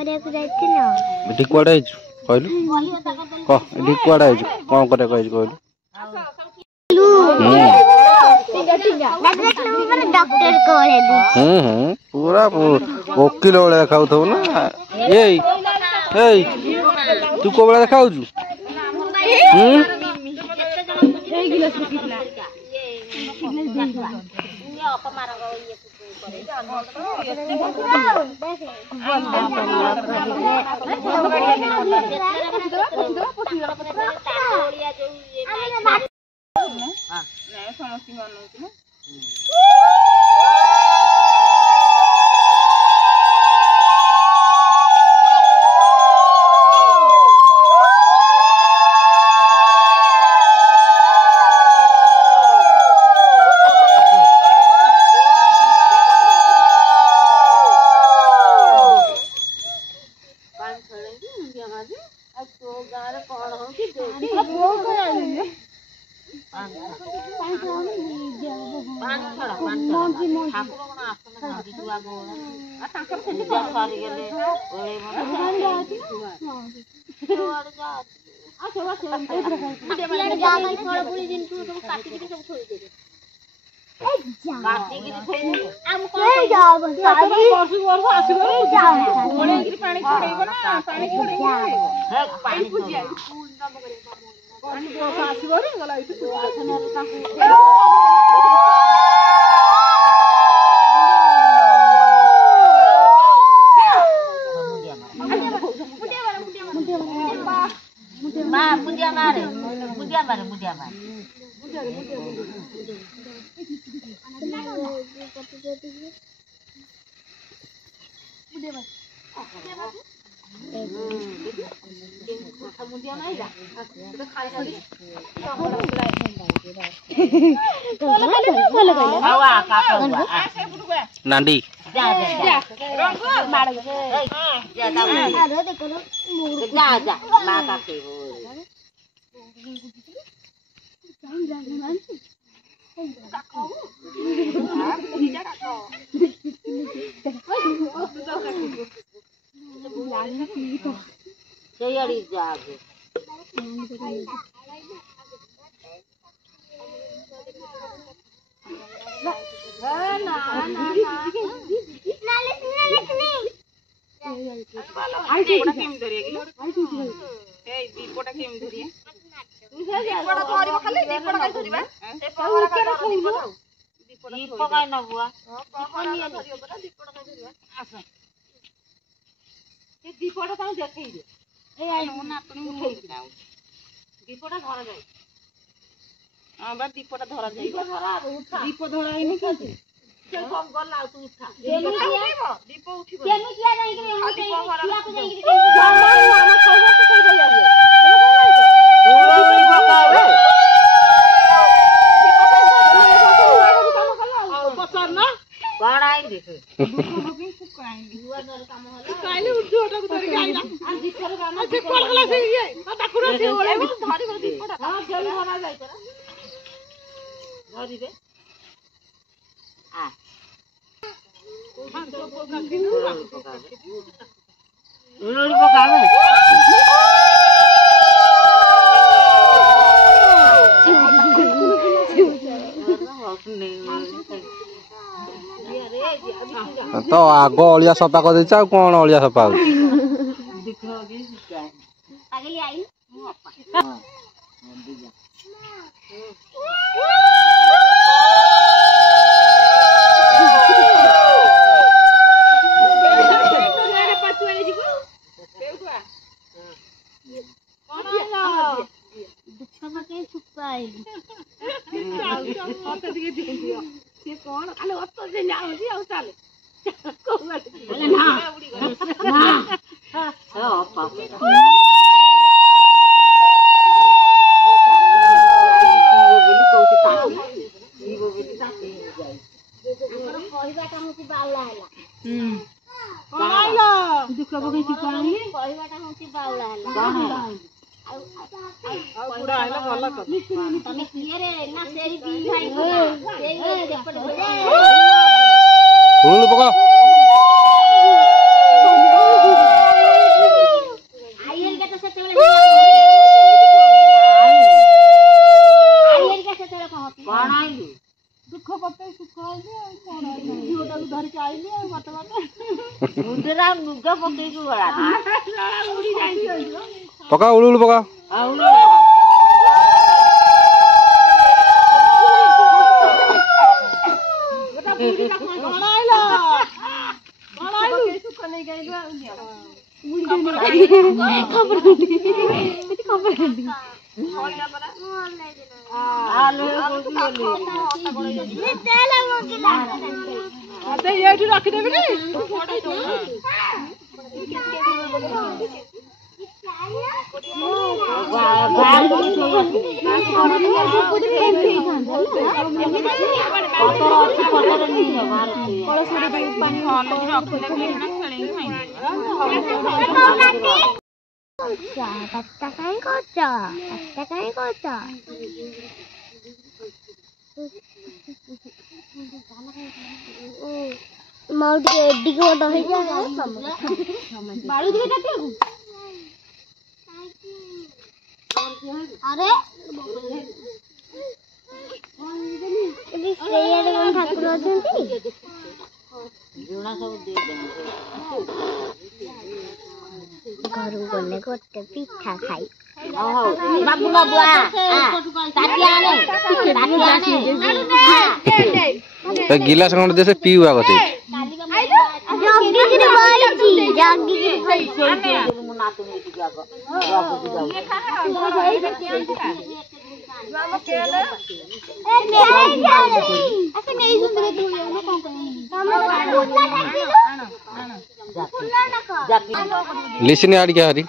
କରିବାକୁ ଯାଇଥିଲ ଏଠି କୁଆଡେ ହେଇଛୁ କହିଲୁ କହ ଏଠି କୁଆଡେ ହେଇଛୁ କଣ କରିବାକୁ ହେଇଛୁ କହିଲୁ पूरा वकिल भाया देखा ना तू को देखा नांडी दीपटा धरा जाई दीप धरा ही नहीं सब गला तू उठा दीप उठिबो केनु किया नहीं कि हम दीप भरा को जाई कि हम सब से सही भइया दीप कावे पसर ना कोन आई देखे दुआ दर काम होला काइले उठ ओटा को धरि आइला आ दीपर गाना से कोन गला से ये ताकुरा से ओले धरि कर दीपटा हां सेल बना जाई तरा धरि दे आ उलोड़ी पकावे तो आगो अलिया सफा कर देचा कोन अलिया सफा हो देखो के आगे आई हां फूल पका पका उलू उलू पका घर गले गोटे पिठा खाई गिलास खंड दे से पीवा कते लिसने आड़ी क्या हरी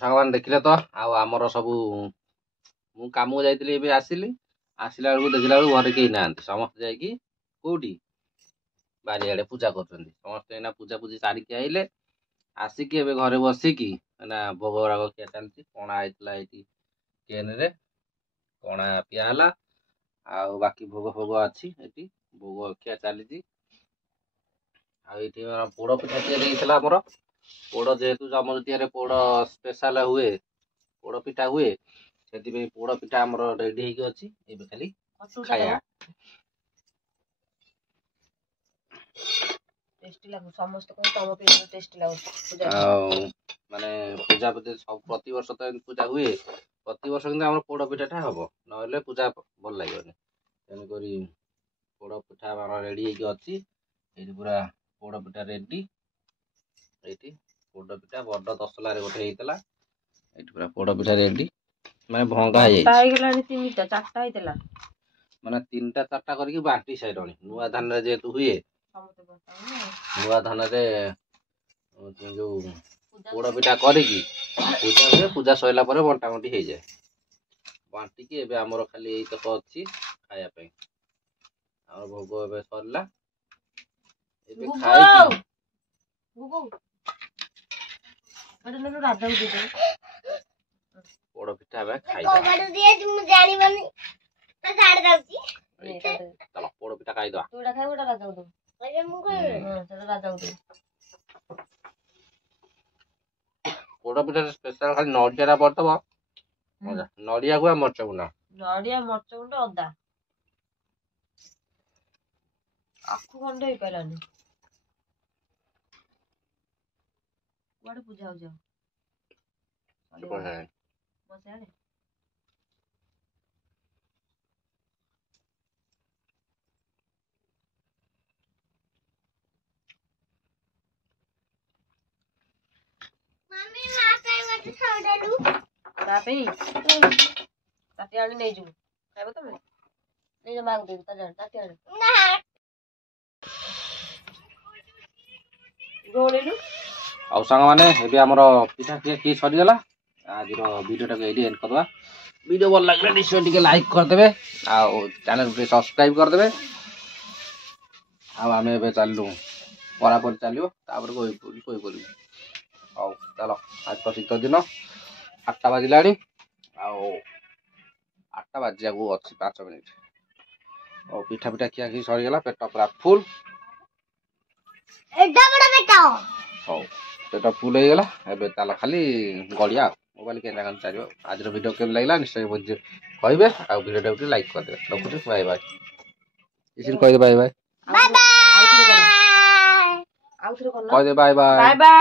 सांग देखिले तो आमर सब मु काम जाइए आसिली आसला बेलू देखला बेलू घर कहीं ना समस्त जाकि कौटी बारियाड़े पूजा कर समस्त पूजा पूजी सारिकी आइले आसिकी एबे घरे बसिकी ना भोग गुड़ाक खिया चलती पणा होता ये केन रे पणा पियाला आ बाकी भोग फोग अच्छी भोग खिया चली पोड़ पिठा तैयार आमर पोड़ जेहेतु जमर दिहरे पोड़ स्पेशल हुए पोड़ पिठा हुए से पोड़ पिठा आमर रेडी होगी अच्छी खाली खाया टेस्टी लागु समस्त को तम पे टेस्टी लागु माने पूजा सब प्रति वर्ष तो पूजा हुए प्रति वर्ष किंतु आमर पोड़ पिठाटा हम ना पूजा भल लगे तेणुक पोड़ पिठा आम रेडी होगी अच्छी पूरा पोड़ पिठा रेडी ये पोड़ पिठा बड़ तसला गोटे होता ये पूरा पोड़ पिठा रेडी माने भंगा माने 3टा 4टा करके बांटी साइडनी नुआ धान जेहेतु हुए नुआ धान जो पोड़ पिठा करकी पूजा हुए पूजा सरला बंटा बंटी हो जाए बांटिकी एबे आमर खाली यही तक अच्छी खायापी आम भोग ए सरला पोड़ पिठा खाई चलो पोड़ पिठा खाई पोड़ पिठा स्पेशल खाली नड़िया पड़ता नड़िया को मरच गुंडा नड़िया मरच गुंड अदा आखु खंड हो पारानी कुआडे पूजा हो जाओ बसियाड़े ताटी आनी नहीं जीव खाइब तुम नहीं मांग देवी ताटी आनी आउ सांग माने एबे हमर पिठा किए की सरी गला आज वीडियो टाको एडी एंड करवा वीडियो भल लगे निश्चय टिके लाइक करदे आ चैनल को सब्सक्राइब करदे आम ए चलू पढ़ापढ़ी चलो कोई कर चलो आज तो शीत दिन 8टा बाजिला 8टा बाजिया को अच्छी 5 मिनिट और पिठा पिठा खिया खी सरीगला पेट पूरा फुल हो पेट फुल हो गला एबे ताला खाली गड़िया मोबाइल के चलो आज वीडियो केम लगला निश्चय कहे आ वीडियो को लाइक कर दे रखुछ बाय बाय इसिन कह दे बाय बाय बाय बाय कह दे बाय बाय बाय बाय।